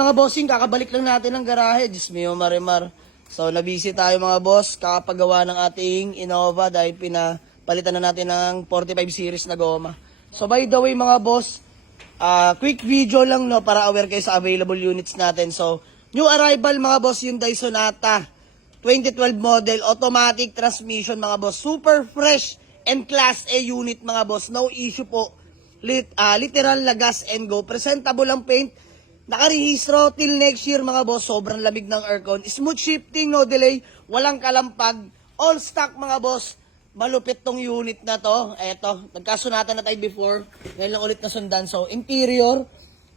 mga bossing, kakabalik lang natin ng garahe. Diyos mio, marimar. So, nabisi tayo mga boss, kakapagawa ng ating Innova dahil pinapalitan na natin ng 45 series na goma. So, by the way mga boss, quick video lang no para aware kayo sa available units natin. So, new arrival mga boss, Hyundai Sonata 2012 model, automatic transmission mga boss. Super fresh and class A unit mga boss. No issue po. Literal na gas and go. Presentable ang paint. Nakarehistro till next year mga boss. Sobrang lamig ng aircon. Smooth shifting, no delay. Walang kalampag. All stock mga boss. Malupit tong unit na to. Eto, nagkasunatan na tayo before. Ngayon lang ulit na sundan. So, interior,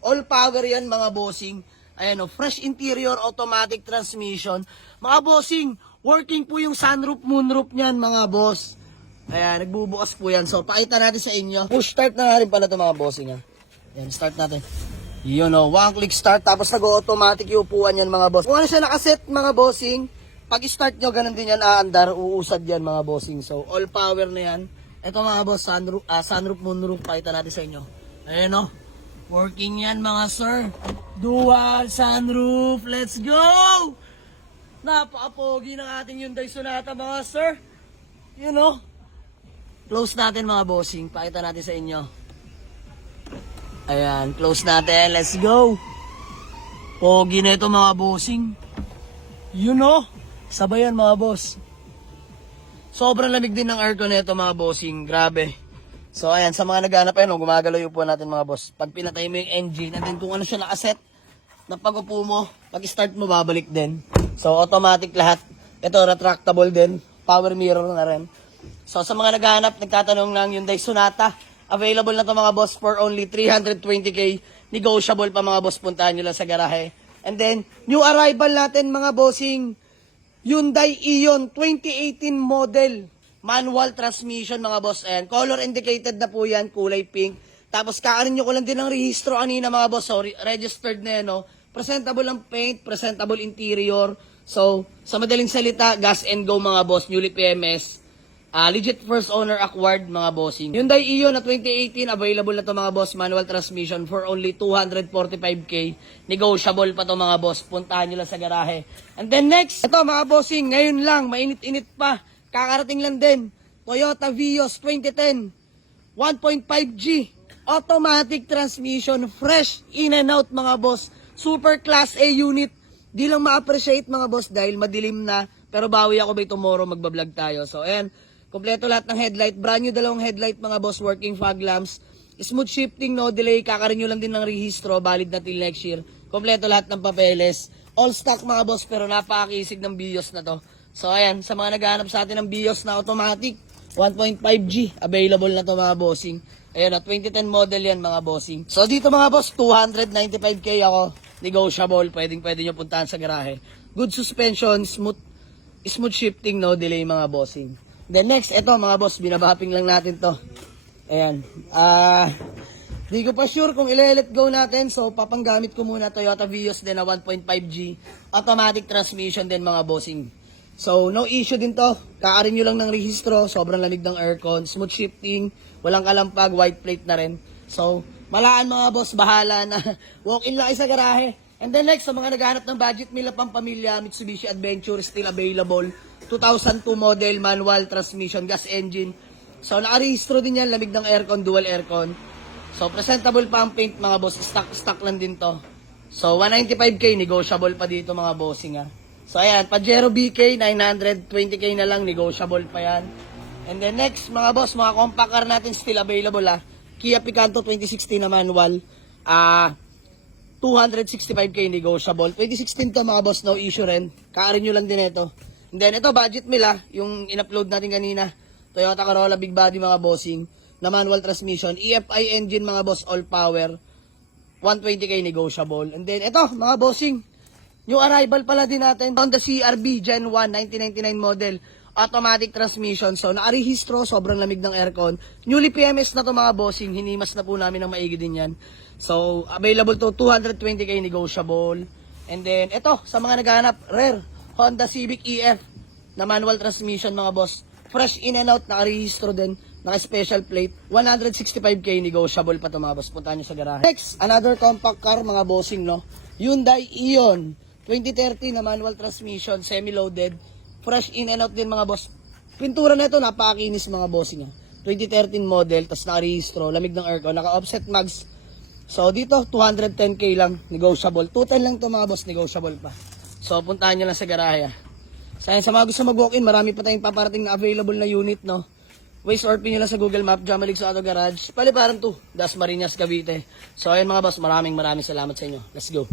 all power yan mga bossing. Ayan o, fresh interior, automatic transmission. Mga bossing, working po yung sunroof, moonroof niyan mga boss. Ayan, nagbubukas po yan. So, pakita natin sa inyo. Push start na nga rin pala ito mga bossing. Ha? Ayan, start natin. Yun o, one click start. Tapos nag-automatic yung upuan yan mga boss. Kung ano siya nakaset mga bossing, pag start nyo, ganun din yan aandar. Uusad yan mga bossing. So, all power na yan. Ito mga boss, sunroof, moonroof. Pakita natin sa inyo. Ayan o. Working yan mga sir. Dual sunroof. Let's go! Napaka-pogi ng ating Hyundai Sonata mga sir. You know. Close natin mga bossing. Pakita natin sa inyo. Ayan. Close natin. Let's go. Pogi na ito mga bossing. You know. Sabayan mga boss. Sobrang lamig din ng aircon na ito mga bossing. Grabe. So ayan, sa mga naghanap ayun, gumagalaw yung upuan natin mga boss. Pag pinatay mo yung engine, and then kung ano siya nakaset, na pag upo mo, pag start mo, babalik din. So automatic lahat. Ito retractable din. Power mirror na rin. So sa mga naghanap, nagtatanong lang Hyundai Sonata. Available na to mga boss for only 320k. Negotiable pa mga boss, puntahan nyo lang sa garahe. And then, new arrival natin mga bossing. Hyundai Ion 2018 model. Manual transmission mga boss. Ayan, color indicated na po yan, kulay pink. Tapos kakarin nyo ko lang din ng rehistro kanina mga boss. So, registered na yan, no? Presentable ang paint, presentable interior. So, sa madaling salita, gas and go mga boss, newly PMS. Legit first owner acquired mga bossing. Hyundai Ion na 2018, available na to mga boss, manual transmission for only 245k. Negotiable pa to mga boss, puntahan nyo lang sa garahe. And then next, ito mga bossing, ngayon lang, mainit-init pa. Kakarating lang din, Toyota Vios 2010, 1.5G, automatic transmission, fresh in and out mga boss, super class A unit. Di lang ma-appreciate mga boss dahil madilim na, pero bawi ako by tomorrow, magbablog tayo. So ayan, kompleto lahat ng headlight, brand new dalawang headlight mga boss, working fog lamps, smooth shifting, no delay, kakarin nyo lang din ng rehistro, valid na till next year. Kompleto lahat ng papeles, all stock mga boss, pero napakakisig ng Vios na to. So ayan, sa mga naghahanap sa atin ng Vios na automatic, 1.5G, available na to mga bossing. Ayan na, 2010 model yan mga bossing. So dito mga boss, 295k ako, negotiable, pwede nyo puntahan sa garahe. Good suspension, smooth shifting, no delay mga bossing. Then next, eto mga boss, binabapping lang natin to. Ayan, di ko pa sure kung ile-let go natin, so papanggamit ko muna Toyota Vios din na 1.5G, automatic transmission din mga bossing. So, no issue din to. Kaarin nyo lang ng rehistro. Sobrang lamig ng aircon. Smooth shifting. Walang kalampag. White plate na rin. So, malaan mga boss. Bahala na. Walk-in lang sa garahe. And then next, sa mga naghahanap ng budget meal na pampamilya, Mitsubishi Adventure still available. 2002 model. Manual transmission. Gas engine. So, nakarehistro din yan. Lamig ng aircon. Dual aircon. So, presentable pa ang paint mga boss. Stock lang din to. So, 195k. Negotiable pa dito mga bossing ha. So ayan, Pajero BK, 920k na lang, negotiable pa yan. And then next, mga boss, mga compact car natin still available ha. Kia Picanto 2016 na manual, 265k negotiable. 2016 to mga boss, no issue rin. Kaarin nyo lang din ito. And then ito, budget meal ha, yung in-upload natin kanina. Toyota Corolla Big Body mga bossing, na manual transmission. EFI engine mga boss, all power. 120k negotiable. And then ito, mga bossing, new arrival pala din natin, Honda CR-V Gen 1, 1999 model, automatic transmission. So, nakarehistro, sobrang lamig ng aircon. Newly PMS na to mga bossing, hinimas na po namin ng maigi din yan. So, available to 220k negotiable. And then, ito, sa mga naghahanap, rare, Honda Civic EF na manual transmission mga boss. Fresh in and out, nakarehistro din, naka-special plate. 165k negotiable pa to mga boss. Punta nyo sa garahe. Next, another compact car mga bossing, no? Hyundai Ion 2013 na manual transmission, semi-loaded, fresh in and out din mga boss. Pintura na ito, napakakinis mga bossing. 2013 model, tas nakarehistro, lamig ng aircon, naka-offset mags. So dito, 210k lang, negotiable. 210 lang to mga boss, negotiable pa. So puntahan nyo lang sa garahe. Sa mga gusto mag-walk-in, marami pa tayong paparating na available na unit, no? Waze or pin nyo lang sa Google Map, Jamalig sa Auto Garage, Paliparan 2, Dasmariñas, Cavite. So ayun mga boss, maraming salamat sa inyo. Let's go.